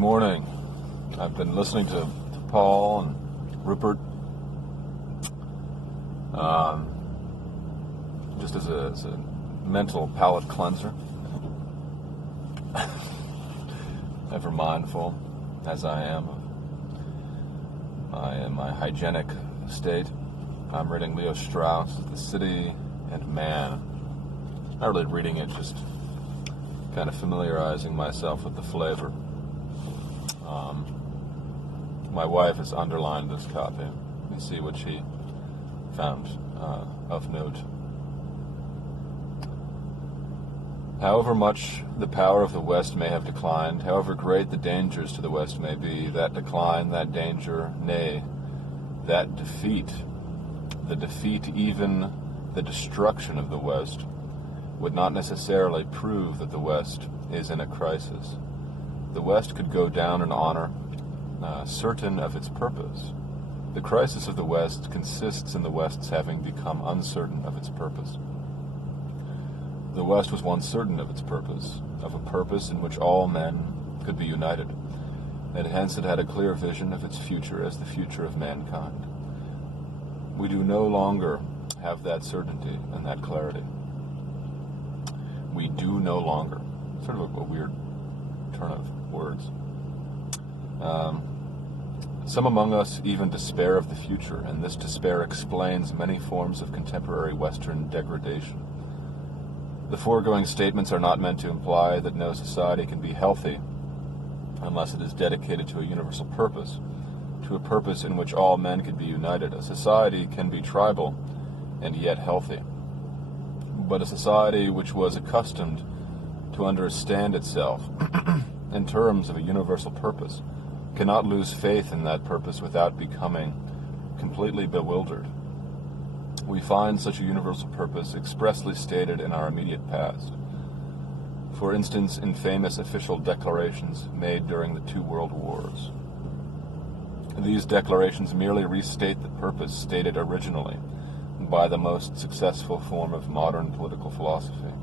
morning. I've been listening to Paul and Rupert just as a mental palate cleanser. Ever mindful as I am of my hygienic state. I'm reading Leo Strauss' The City and Man. Not really reading it, just kind of familiarizing myself with the flavor. My wife has underlined this copy. Let me see what she found of note. However much the power of the West may have declined, however great the dangers to the West may be, that decline, that danger, nay, that defeat, the defeat, even the destruction of the West, would not necessarily prove that the West is in a crisis. The West could go down in honor, certain of its purpose. The crisis of the West consists in the West's having become uncertain of its purpose. The West was once certain of its purpose, of a purpose in which all men could be united, and hence it had a clear vision of its future as the future of mankind. We do no longer have that certainty and that clarity. We do no longer. Sort of a weird turn of words. Some among us even despair of the future, and this despair explains many forms of contemporary Western degradation. The foregoing statements are not meant to imply that no society can be healthy unless it is dedicated to a universal purpose, to a purpose in which all men can be united. A society can be tribal and yet healthy, but a society which was accustomed to understand itself in terms of a universal purpose cannot lose faith in that purpose without becoming completely bewildered. We find such a universal purpose expressly stated in our immediate past. For instance, in famous official declarations made during the 2 world wars. These declarations merely restate the purpose stated originally by the most successful form of modern political philosophy.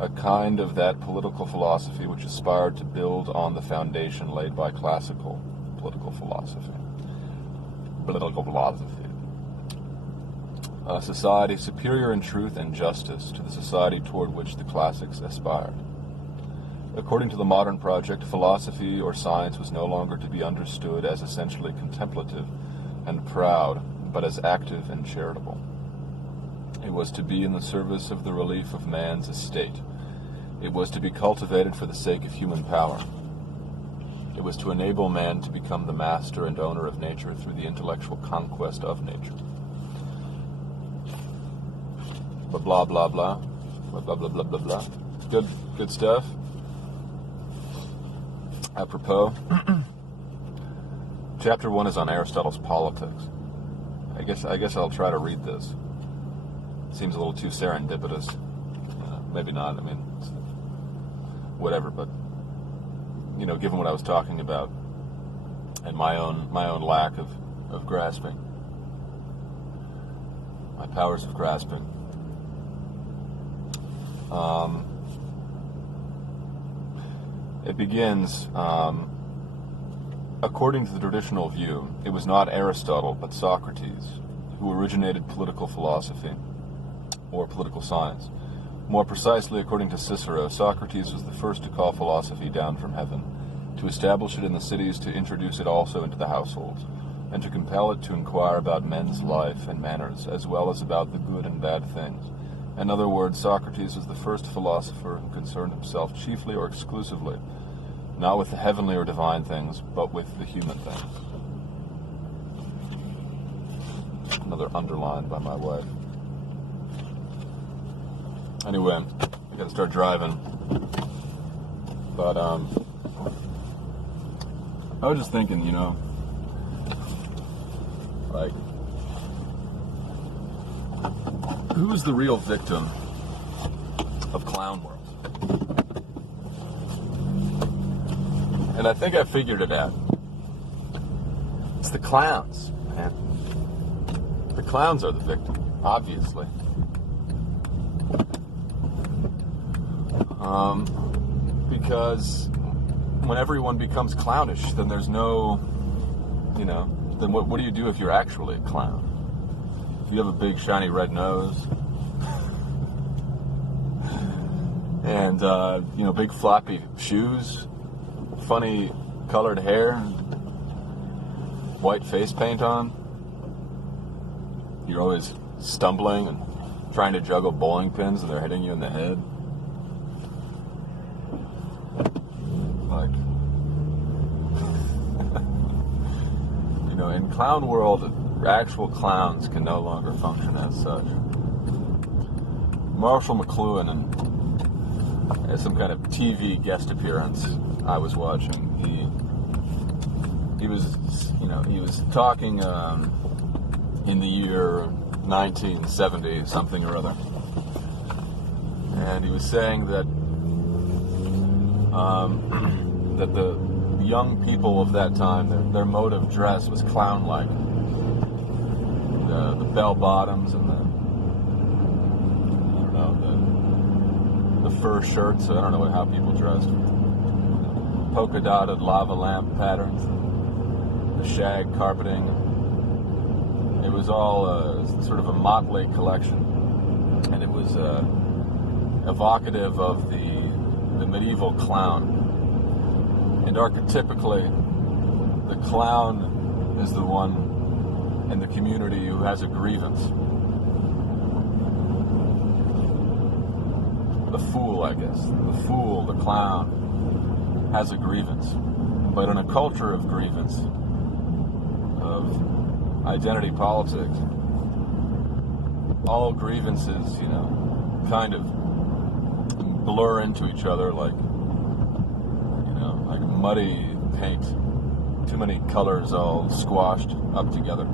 A kind of that political philosophy which aspired to build on the foundation laid by classical political philosophy. A society superior in truth and justice to the society toward which the classics aspired. According to the modern project, philosophy or science was no longer to be understood as essentially contemplative and proud, but as active and charitable. It was to be in the service of the relief of man's estate. It was to be cultivated for the sake of human power. It was to enable man to become the master and owner of nature through the intellectual conquest of nature. Blah, blah, blah, blah, blah, blah, blah, blah, blah. Good stuff. Apropos, Chapter 1 is on Aristotle's Politics. I guess I'll try to read this. Seems a little too serendipitous. Maybe not. I mean, whatever. But given what I was talking about and my own lack of grasping, my powers of grasping. It begins, according to the traditional view, it was not Aristotle but Socrates who originated political philosophy or political science. More precisely, according to Cicero, Socrates was the first to call philosophy down from heaven, to establish it in the cities, to introduce it also into the households, and to compel it to inquire about men's life and manners, as well as about the good and bad things. In other words, Socrates was the first philosopher who concerned himself chiefly or exclusively, not with the heavenly or divine things, but with the human things. Another underline by my wife. Anyway, I gotta start driving. But, I was just thinking, like, who's the real victim of Clown World? And I think I figured it out. It's the clowns, man. The clowns are the victim, obviously. Because when everyone becomes clownish, then there's no, then what do you do if you're actually a clown? If you have a big shiny red nose and big floppy shoes, funny colored hair, white face paint on, you're always stumbling and trying to juggle bowling pins and they're hitting you in the head. Like, in clown world, actual clowns can no longer function as such. Marshall McLuhan, in some kind of TV guest appearance I was watching, he was talking in the year 1970 something or other, and he was saying that that the young people of that time, their mode of dress was clown-like. The bell bottoms and the fur shirts. I don't know how people dressed. Polka dotted lava lamp patterns, the shag carpeting. It was all sort of a motley collection, and it was evocative of the medieval clown. And archetypically, the clown is the one in the community who has a grievance. The fool, I guess. The fool, the clown, has a grievance. But in a culture of grievance, of identity politics, all grievances, kind of blur into each other like muddy paint. Too many colors all squashed up together.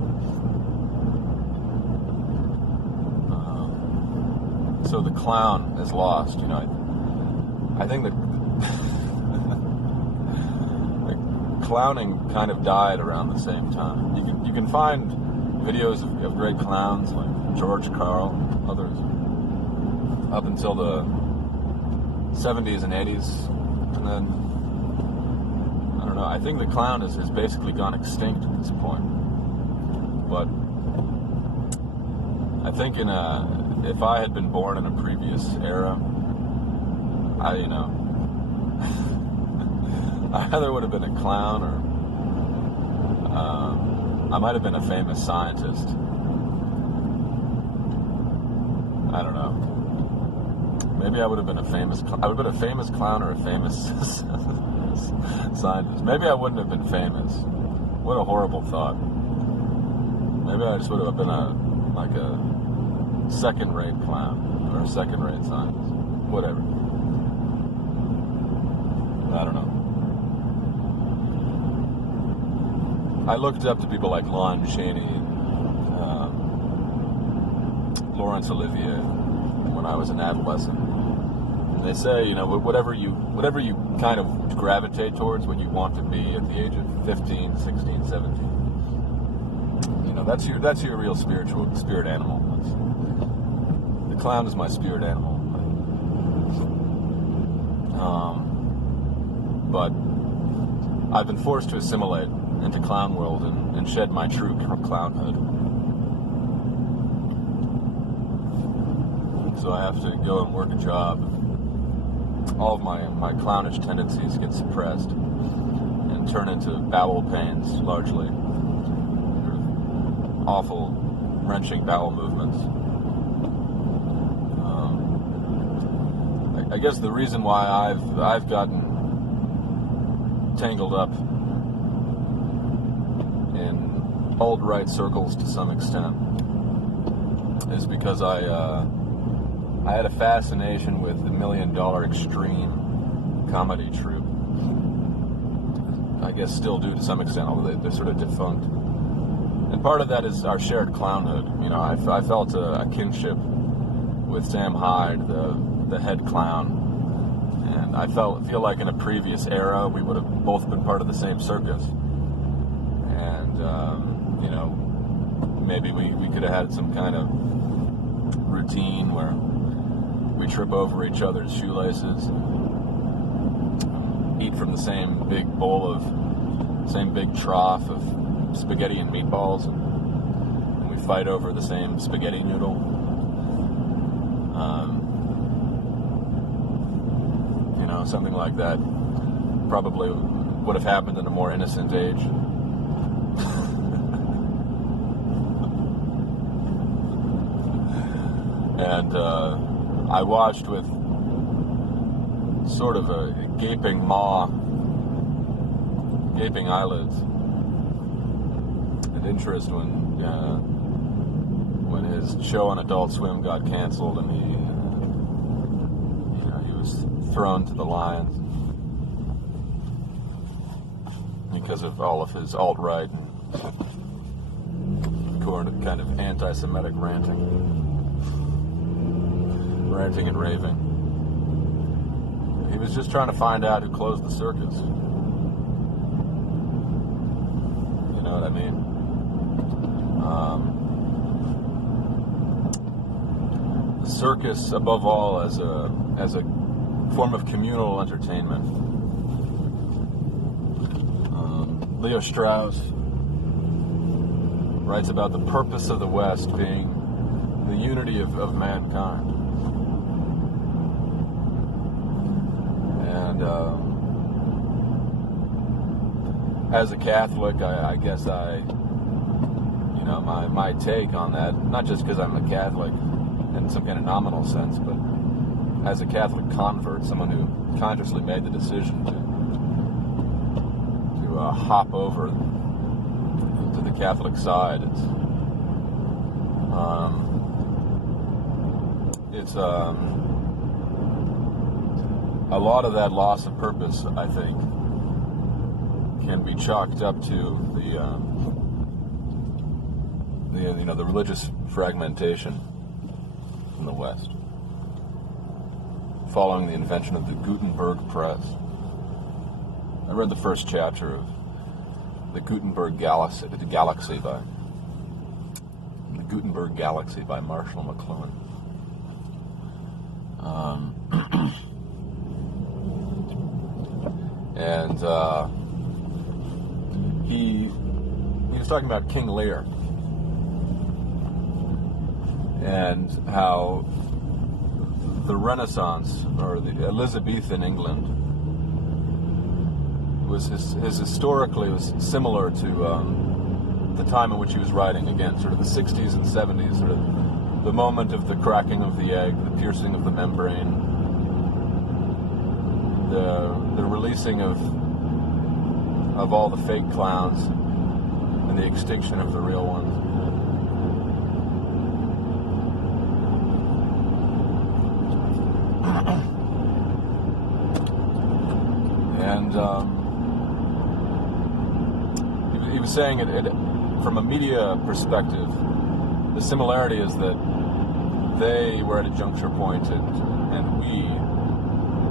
So the clown is lost. I think that clowning kind of died around the same time. You can find videos of great clowns like George Carl, others, up until the 70s and 80s, and then I think the clown has basically gone extinct at this point. But I think if I had been born in a previous era, I either would have been a clown or I might have been a famous scientist. I don't know. Maybe I would have been a famous clown or a famous scientist. Maybe I wouldn't have been famous. What a horrible thought. Maybe I just would have been a second-rate clown or a second-rate scientist. Whatever. I don't know. I looked up to people like Lon Chaney, Laurence Olivier when I was an adolescent. And they say, whatever you kind of gravitate towards when you want to be at the age of 15, 16, 17. That's your real spirit animal. The clown is my spirit animal. But I've been forced to assimilate into clown world and shed my true clownhood. So I have to go and work a job. All of my clownish tendencies get suppressed and turn into bowel pains, largely. Awful, wrenching bowel movements. I guess the reason why I've gotten tangled up in alt-right circles to some extent is because I had a fascination with the $1 Million Extreme comedy troupe. I guess still do to some extent, although they're sort of defunct. And part of that is our shared clownhood. I felt a kinship with Sam Hyde, the head clown. And I feel like in a previous era, we would have both been part of the same circus. And, maybe we could have had some kind of routine where we trip over each other's shoelaces, eat from the same big trough of spaghetti and meatballs, and we fight over the same spaghetti noodle. Something like that probably would have happened in a more innocent age. And I watched with sort of a gaping eyelids, and interest when his show on Adult Swim got canceled, and he was thrown to the lions because of all of his alt-right and kind of anti-Semitic ranting and raving. He was just trying to find out who closed the circus. You know what I mean? The circus, above all, as a form of communal entertainment. Leo Strauss writes about the purpose of the West being the unity of mankind. And as a Catholic, I guess my take on that, not just because I'm a Catholic in some kind of nominal sense, but as a Catholic convert, someone who consciously made the decision to hop over to the Catholic side, it's a lot of that loss of purpose, I think, can be chalked up to the religious fragmentation in the West, following the invention of the Gutenberg press. I read the first chapter of the Gutenberg Galaxy by Marshall McLuhan. And he was talking about King Lear and how the Renaissance, or the Elizabethan England, was historically similar to the time in which he was writing. Again, sort of the 60s and 70s, sort of the moment of the cracking of the egg, the piercing of the membrane, the releasing of all the fake clowns, and the extinction of the real ones. And he was saying it from a media perspective, the similarity is that they were at a juncture point, and we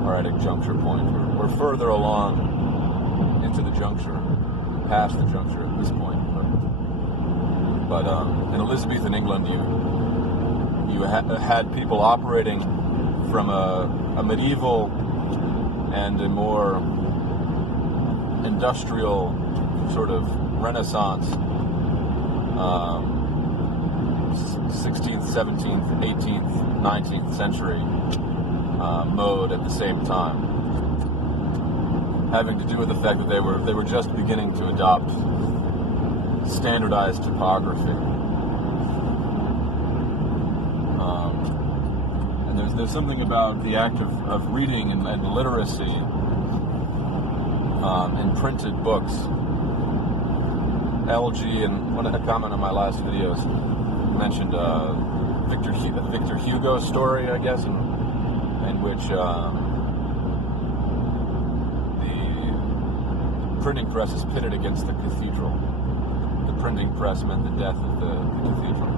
are at a juncture point. We're further along into the juncture, past the juncture at this point. But in Elizabethan England, you had people operating from a medieval and a more industrial sort of Renaissance, 16th, 17th, 18th, 19th century mode at the same time, having to do with the fact that they were just beginning to adopt standardized typography. And there's something about the act of reading and literacy in printed books. LG, and one of the comment on my last videos, mentioned Victor Hugo's story, I guess, in which the printing press is pitted against the cathedral. The printing press meant the death of the cathedral.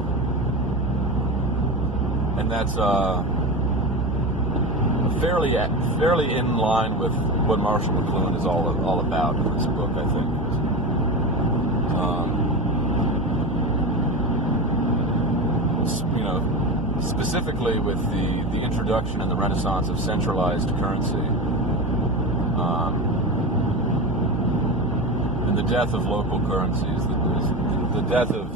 And that's fairly in line with what Marshall McLuhan is all about in this book, I think. Specifically with the introduction in the Renaissance of centralized currency, and the death of local currencies, the death of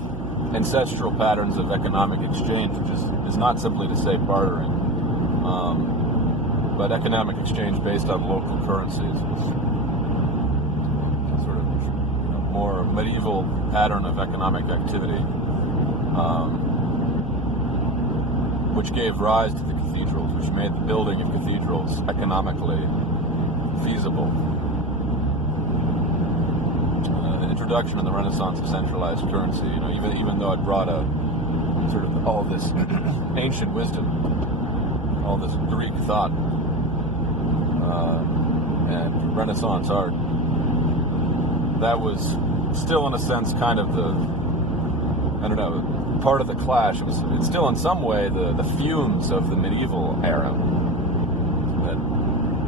ancestral patterns of economic exchange, which is not simply to say bartering, but economic exchange based on local currencies. Sort of more medieval pattern of economic activity, which gave rise to the cathedrals, which made the building of cathedrals economically feasible. The introduction in the Renaissance of centralized currency, even though it brought a sort of all this ancient wisdom, all this Greek thought, and Renaissance art, that was still in a sense kind of part of the clash. It's still in some way the fumes of the medieval era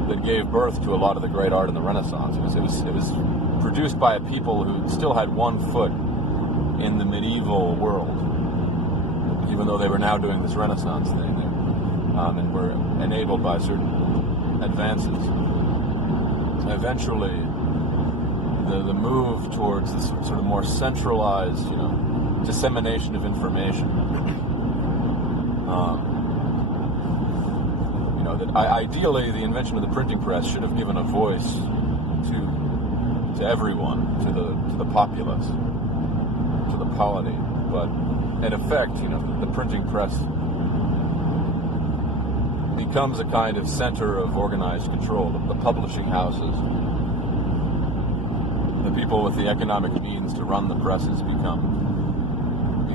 that gave birth to a lot of the great art in the Renaissance. It was produced by a people who still had one foot in the medieval world, even though they were now doing this Renaissance thing, and were enabled by certain advances. Eventually, the move towards this sort of more centralized, dissemination of information. That ideally the invention of the printing press should have given a voice to everyone, to the populace, to the polity. But in effect, the printing press becomes a kind of center of organized control. The publishing houses, the people with the economic means to run the presses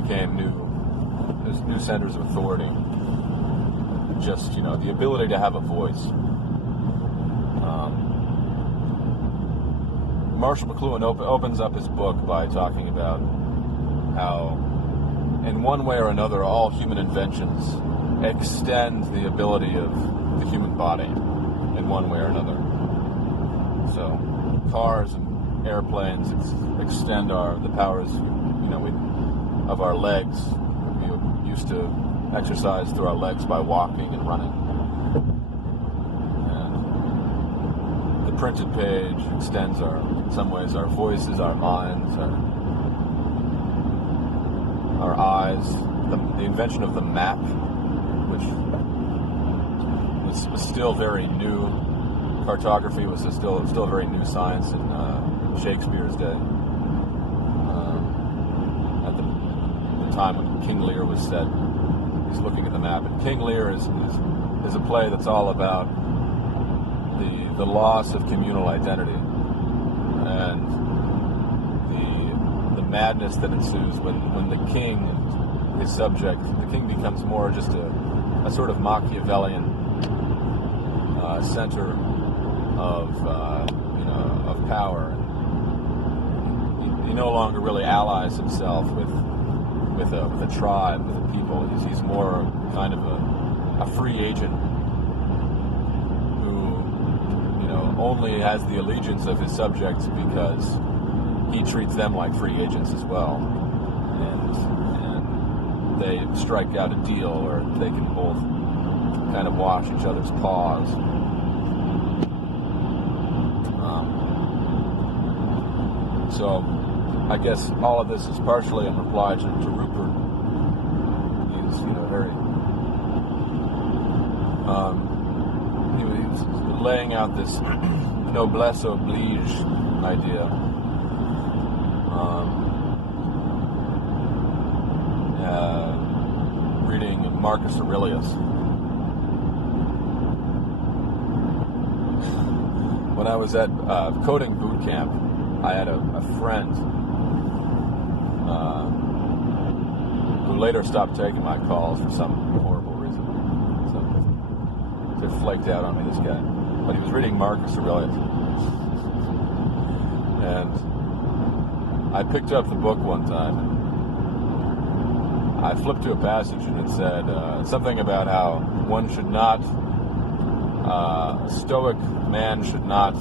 became new centers of authority. Just, the ability to have a voice. Marshall McLuhan opens up his book by talking about how, in one way or another, all human inventions extend the ability of the human body in one way or another. So, cars and airplanes extend the powers, of our legs. We used to exercise through our legs by walking and running. And the printed page extends in some ways, our voices, our minds, our eyes. The invention of the map, which was still very new. Cartography was still a very new science in Shakespeare's day. At the time when King Lear was set, he's looking at the map, and King Lear is a play that's all about the loss of communal identity and the madness that ensues when the king and his subject, the king becomes more just a sort of Machiavellian center of power. He no longer really allies himself with a tribe, with a people. He's more kind of a free agent who, only has the allegiance of his subjects because he treats them like free agents as well. And they strike out a deal where they can both kind of wash each other's paws. So I guess all of this is partially in reply to Rupert. He's, he was laying out this noblesse oblige idea. Reading Marcus Aurelius. When I was at coding boot camp, I had a friend who later stopped taking my calls for some horrible reason. So they flaked out on me, this guy. But he was reading Marcus Aurelius. And I picked up the book one time, and I flipped to a passage, and it said something about how one should not, a stoic man should not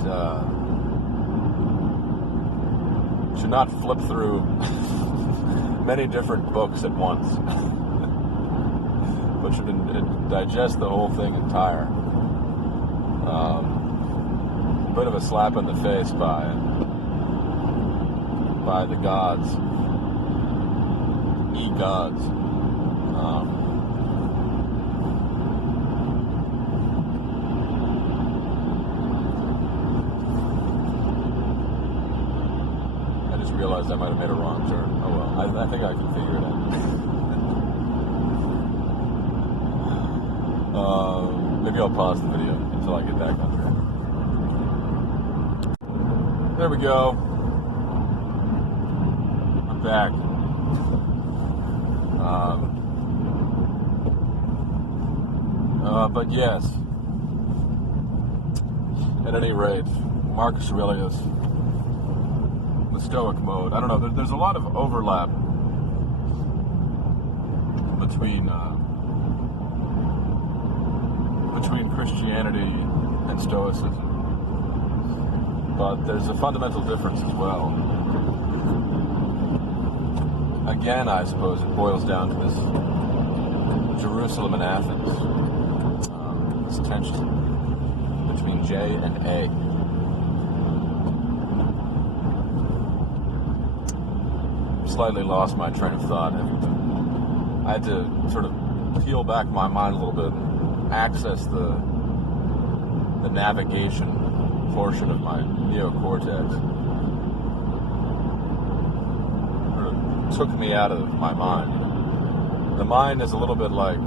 flip through many different books at once, but should digest the whole thing entire. Bit of a slap in the face by by the gods, gods. I just realized I might have made a wrong turn. Oh well, I think I can figure it out. Maybe I'll pause the video until I get back on track. There we go. I'm back. But yes, at any rate, Marcus Aurelius, the Stoic mode. I don't know. There's a lot of overlap between Christianity and Stoicism, but there's a fundamental difference as well. Again, I suppose it boils down to this Jerusalem and Athens, this tension between J and A. Slightly lost my train of thought. I had to sort of peel back my mind a little bit, access the navigation portion of my neocortex. Took me out of my mind. The mind is a little bit like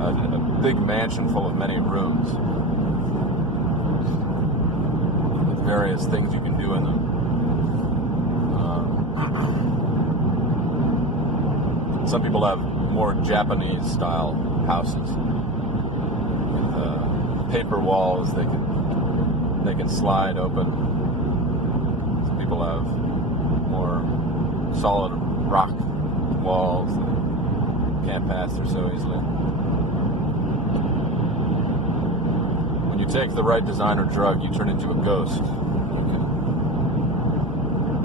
a big mansion full of many rooms with various things you can do in them. Some people have more Japanese style houses with paper walls they can slide open. Some people have more solid rock walls that can't pass through so easily. When you take the right designer drug, you turn into a ghost. You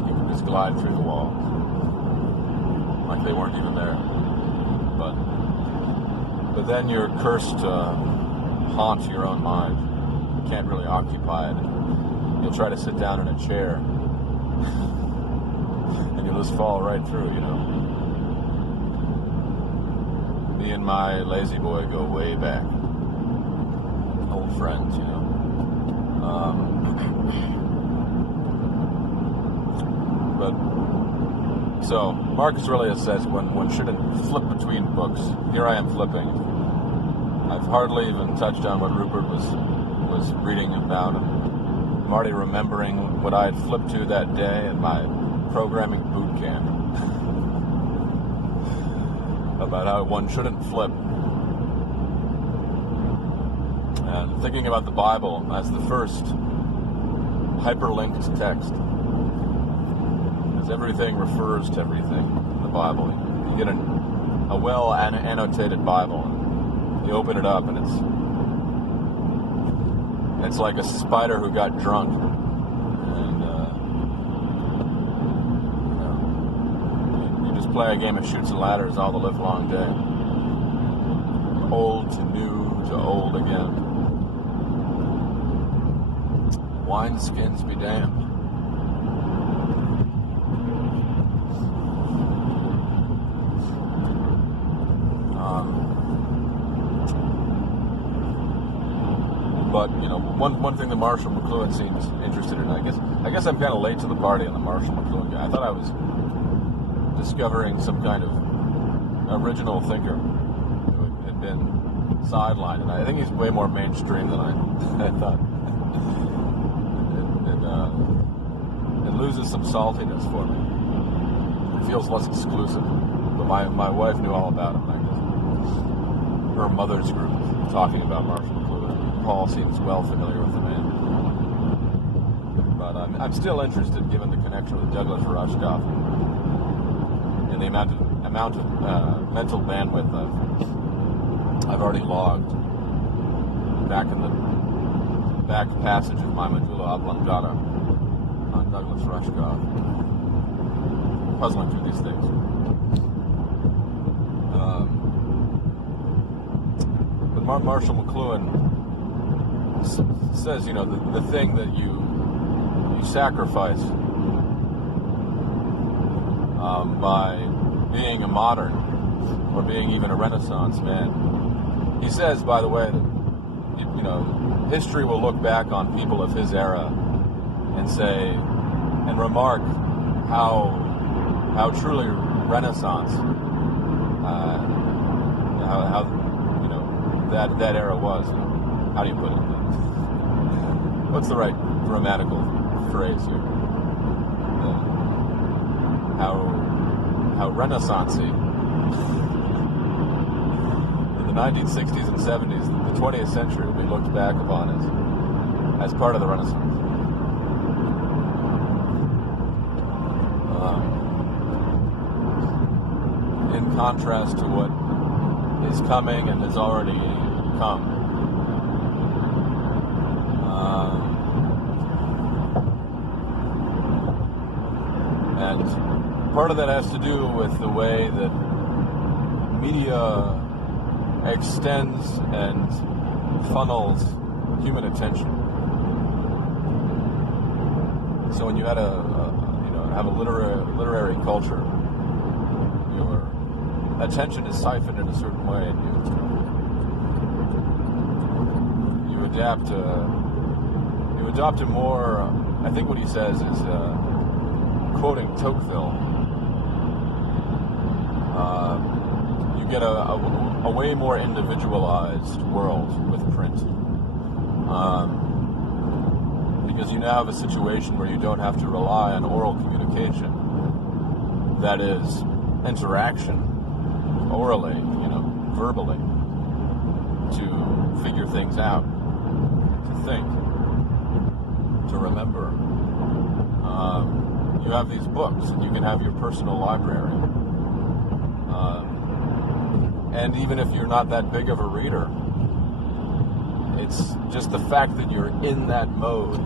can just glide through the walls like they weren't even there. But then you're cursed to haunt your own mind. You can't really occupy it. You'll try to sit down in a chair and you'll just fall right through, you know. Me and my lazy boy go way back. Old friends, you know. So, Marcus Aurelius says one shouldn't flip between books. Here I am flipping. I've hardly even touched on what Rupert was reading about. I'm already remembering what I had flipped to that day in my programming boot camp. About how one shouldn't flip. And thinking about the Bible as the first hyperlinked text. Everything refers to everything in the Bible. You get a well annotated Bible, and you open it up, and it's like a spider who got drunk, and you just play a game of Chutes and Ladders all the live long day, old to new to old again. Wineskins be damned. But you know, one thing that Marshall McLuhan seems interested in, I guess I'm kind of late to the party on the Marshall McLuhan guy. I thought I was discovering some kind of original thinker who had been sidelined, and I think he's way more mainstream than I thought. It loses some saltiness for me. It feels less exclusive. But my wife knew all about him. I guess. Her mother's group talking about Marshall McLuhan. Paul seems well familiar with the man. But I'm still interested, given the connection with Douglas Rushkoff and the amount of mental bandwidth I've already logged back in the back passage of my medulla oblongata on Douglas Rushkoff. Puzzling through these things. But Marshall McLuhan says, you know, the thing that you sacrifice by being a modern or being even a Renaissance man. He says, by the way, that history will look back on people of his era and say and remark how truly Renaissance, how that era was. How do you put it? What's the right grammatical phrase here? How Renaissance-y in the 1960s and 70s, the 20th century will be looked back upon as part of the Renaissance. In contrast to what is coming and has already come. And part of that has to do with the way that media extends and funnels human attention. So when you had have a literary culture, your attention is siphoned in a certain way, and you adapt to more. I think what he says is, quoting Tocqueville, you get a way more individualized world with print, because you now have a situation where you don't have to rely on oral communication, that is, interaction, orally, verbally, to figure things out, to think, to remember. You have these books, and you can have your personal library. And even if you're not that big of a reader, it's just the fact that you're in that mode.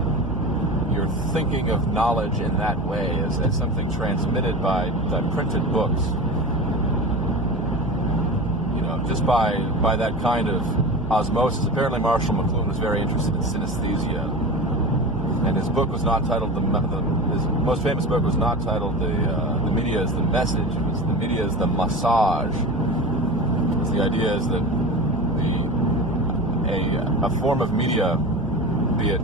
You're thinking of knowledge in that way as something transmitted by printed books. Just by that kind of osmosis. Apparently Marshall McLuhan was very interested in synesthesia. And his book was not titled, his most famous book was not titled The Media is the Message. It was The Media is the Massage. The idea is that a form of media, be it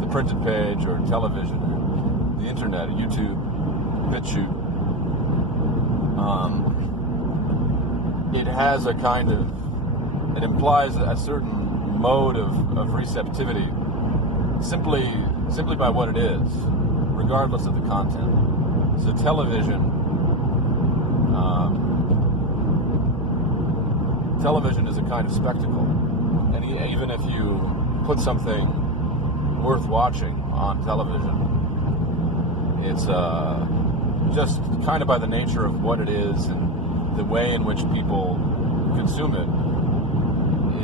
the printed page or television, or the internet, YouTube, BitChute, it has a kind of, it implies a certain mode of receptivity simply by what it is, regardless of the content. So television is a kind of spectacle, and even if you put something worth watching on television, it's just kind of by the nature of what it is and the way in which people consume it,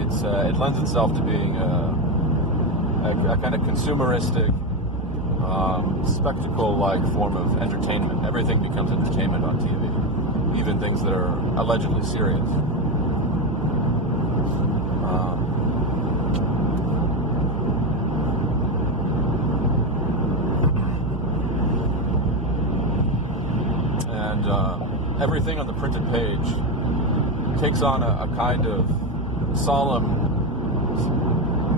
it lends itself to being a kind of consumeristic, spectacle-like form of entertainment. Everything becomes entertainment on TV, even things that are allegedly serious. And everything on the printed page takes on a kind of solemn,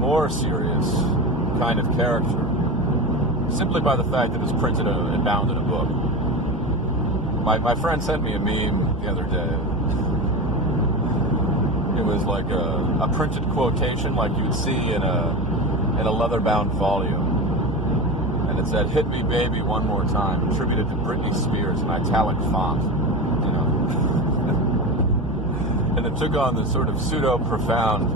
more serious kind of character, simply by the fact that it's printed and bound in a book. My friend sent me a meme the other day. It was like a printed quotation like you'd see in a leather-bound volume. And it said, "Hit me, baby, one more time," attributed to Britney Spears in italic font. And it took on this sort of pseudo-profound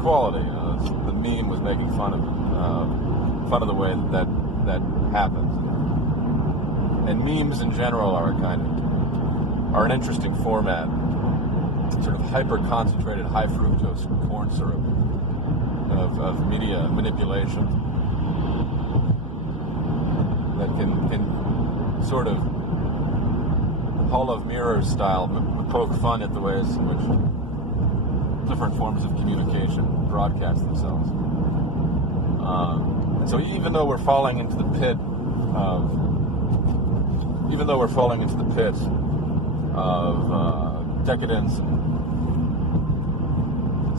quality. The meme was making fun of the way that happens. And memes in general are an interesting format, sort of hyper-concentrated, high-fructose corn syrup of media manipulation that can sort of Hall of Mirrors style poke fun at the ways in which different forms of communication broadcast themselves. So even though we're falling into the pit of even though we're falling into the pit of decadence and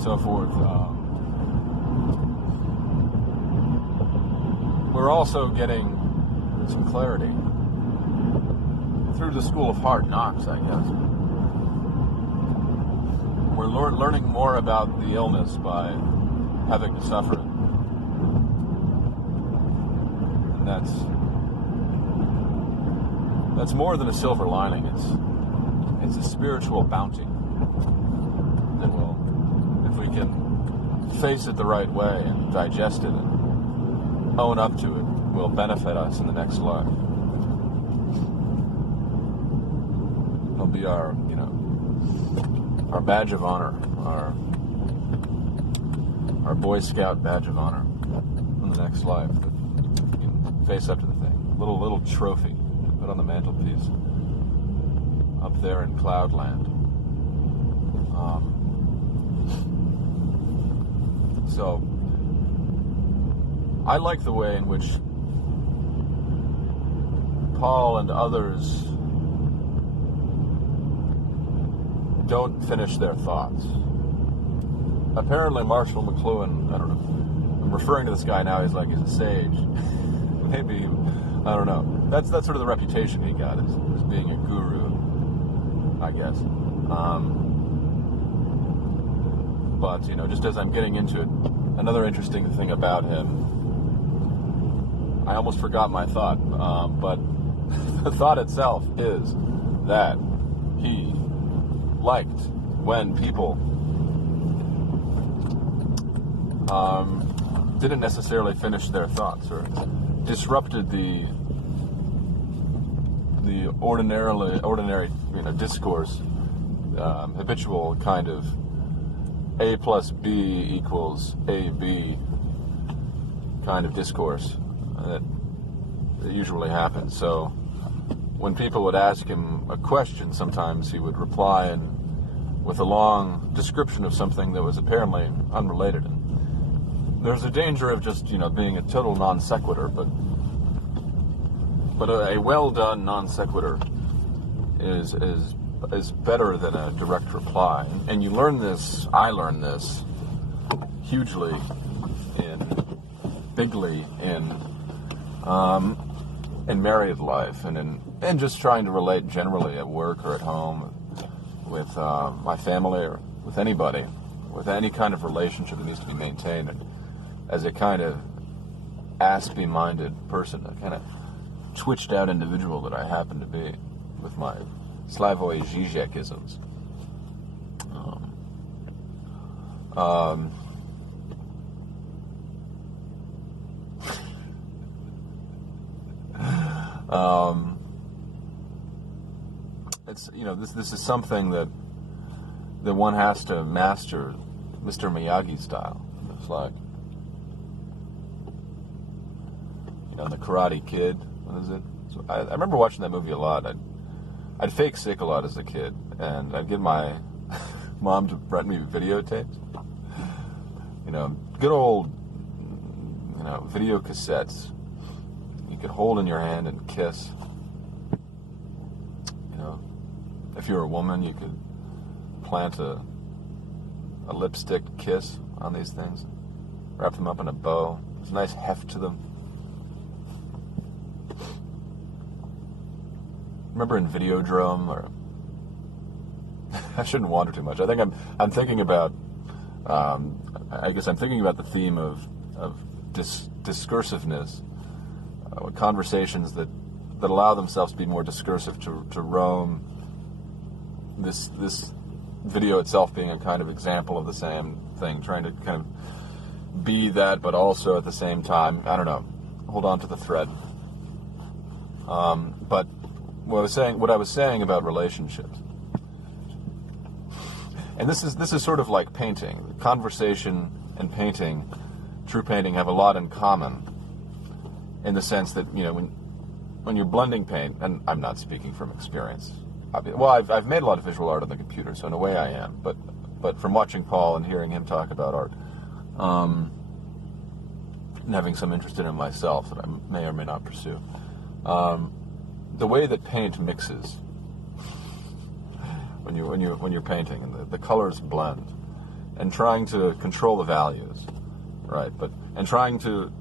so forth, we're also getting some clarity through the school of hard knocks, I guess. We're learning more about the illness by having to suffer it. And that's more than a silver lining. It's a spiritual bounty that will, if we can face it the right way and digest it and own up to it, will benefit us in the next life. It'll be our badge of honor, our Boy Scout badge of honor in the next life. You can face up to the thing. Little trophy put on the mantelpiece up there in Cloudland. So I like the way in which Paul and others don't finish their thoughts. Apparently Marshall McLuhan, I don't know, I'm referring to this guy now, he's like, he's a sage. Maybe, I don't know. That's sort of the reputation he got, as being a guru, I guess. But, just as I'm getting into it, another interesting thing about him, I almost forgot my thought, but the thought itself is that he liked when people didn't necessarily finish their thoughts or disrupted the ordinary discourse, habitual kind of A plus B equals AB kind of discourse that usually happens. So when people would ask him a question, sometimes he would reply with a long description of something that was apparently unrelated. And there's a danger of just, being a total non sequitur, but a well done non sequitur is better than a direct reply. And you learn this, I learned this hugely bigly in married life and just trying to relate generally at work or at home with my family or with anybody, with any kind of relationship that needs to be maintained. And as a kind of Aspie-minded person, a kind of twitched out individual that I happen to be with my Slavoj Žižek-isms. It's this is something that one has to master, Mr. Miyagi style. It's like the Karate Kid. What is it? So I remember watching that movie a lot. I'd fake sick a lot as a kid, and I'd get my mom to rent me videotapes. Good old video cassettes you could hold in your hand and kiss. If you're a woman, you could plant a lipstick kiss on these things, wrap them up in a bow. There's a nice heft to them. Remember in Videodrome, or I shouldn't wander too much. I think I'm thinking about. I guess I'm thinking about the theme of discursiveness, conversations that allow themselves to be more discursive, to roam. This video itself being a kind of example of the same thing, trying to kind of be that, but also at the same time, I don't know, hold on to the thread. But what I was saying about relationships, and this is sort of like painting. Conversation and painting, true painting, have a lot in common, in the sense that when you're blending paint, and I'm not speaking from experience. Well, I've made a lot of visual art on the computer, so in a way I am. But from watching Paul and hearing him talk about art, and having some interest in it myself that I may or may not pursue, the way that paint mixes when you're painting, and the colors blend, and trying to control the values, right? And trying to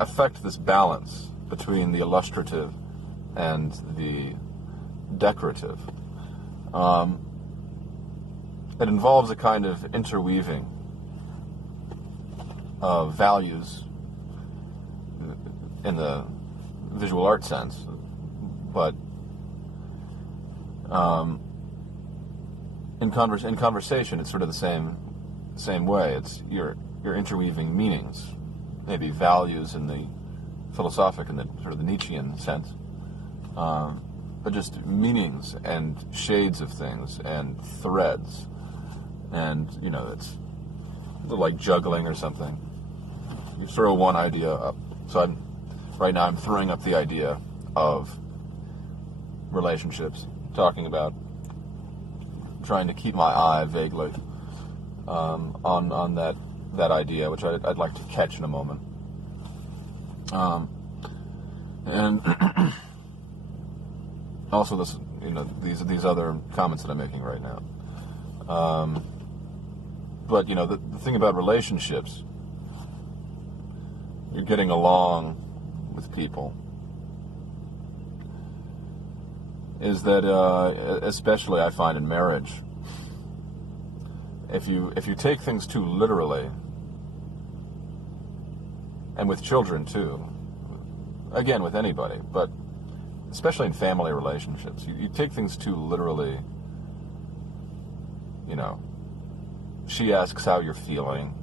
affect this balance between the illustrative and the decorative. It involves a kind of interweaving of values in the visual art sense, but in conversation, it's sort of the same way. It's you're interweaving meanings, maybe values in the philosophic and the sort of the Nietzschean sense, but just meanings and shades of things and threads, and it's like juggling or something. You throw one idea up. So right now I'm throwing up the idea of relationships, talking about trying to keep my eye vaguely on that idea, which I'd like to catch in a moment. And also this, these other comments that I'm making right now. But the thing about relationships, you're getting along with people, is that especially I find in marriage, if you take things too literally, and with children too, again with anybody, but especially in family relationships, you take things too literally. She asks how you're feeling.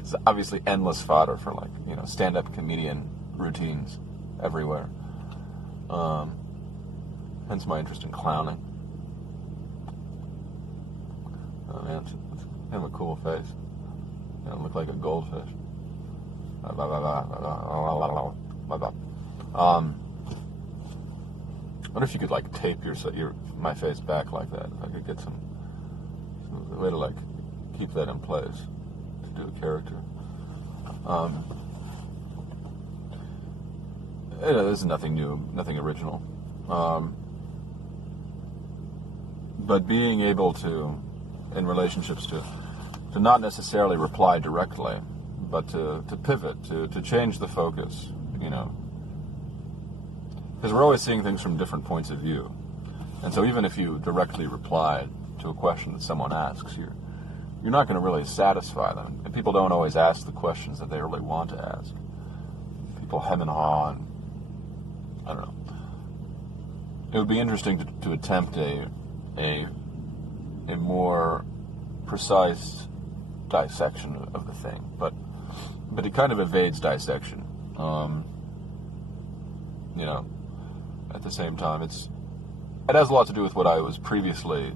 It's obviously endless fodder for stand-up comedian routines everywhere. Hence my interest in clowning. Oh man, it's kind of a cool face. I look like a goldfish. I wonder if you could tape my face back like that. If I could get some way to keep that in place to do a character. This is nothing new, nothing original. But being able to, in relationships, to not necessarily reply directly, but to pivot, to change the focus, because we're always seeing things from different points of view. And so even if you directly reply to a question that someone asks, you're not going to really satisfy them. And people don't always ask the questions that they really want to ask. People hem and haw, and I don't know. It would be interesting to attempt a more precise dissection of the thing, but it kind of evades dissection. At the same time, it has a lot to do with what I was previously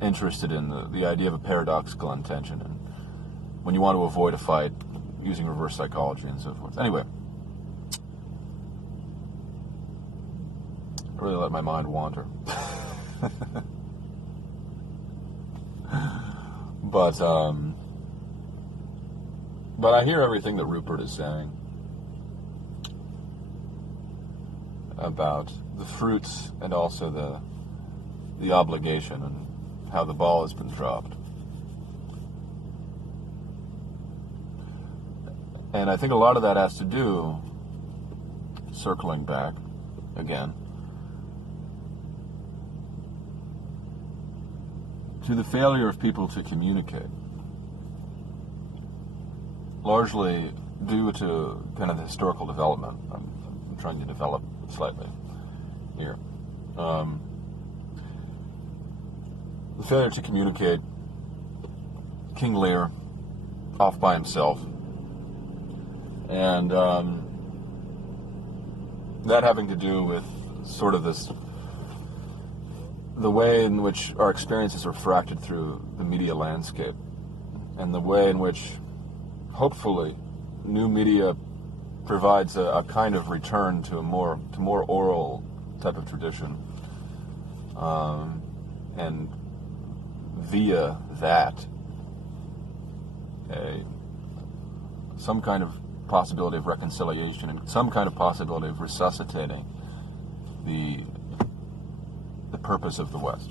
interested in, the idea of a paradoxical intention, and when you want to avoid a fight using reverse psychology and so forth. Anyway, I really let my mind wander. But I hear everything that Rupert is saying about the fruits and also the obligation and how the ball has been dropped. And I think a lot of that has to do, circling back again, to the failure of people to communicate, largely due to kind of the historical development. I'm trying to develop slightly here. The failure to communicate, King Lear off by himself, and that having to do with sort of the way in which our experiences are fractured through the media landscape, and the way in which, hopefully, new media provides a kind of return to more oral type of tradition, and via that, some kind of possibility of reconciliation and some kind of possibility of resuscitating the purpose of the West.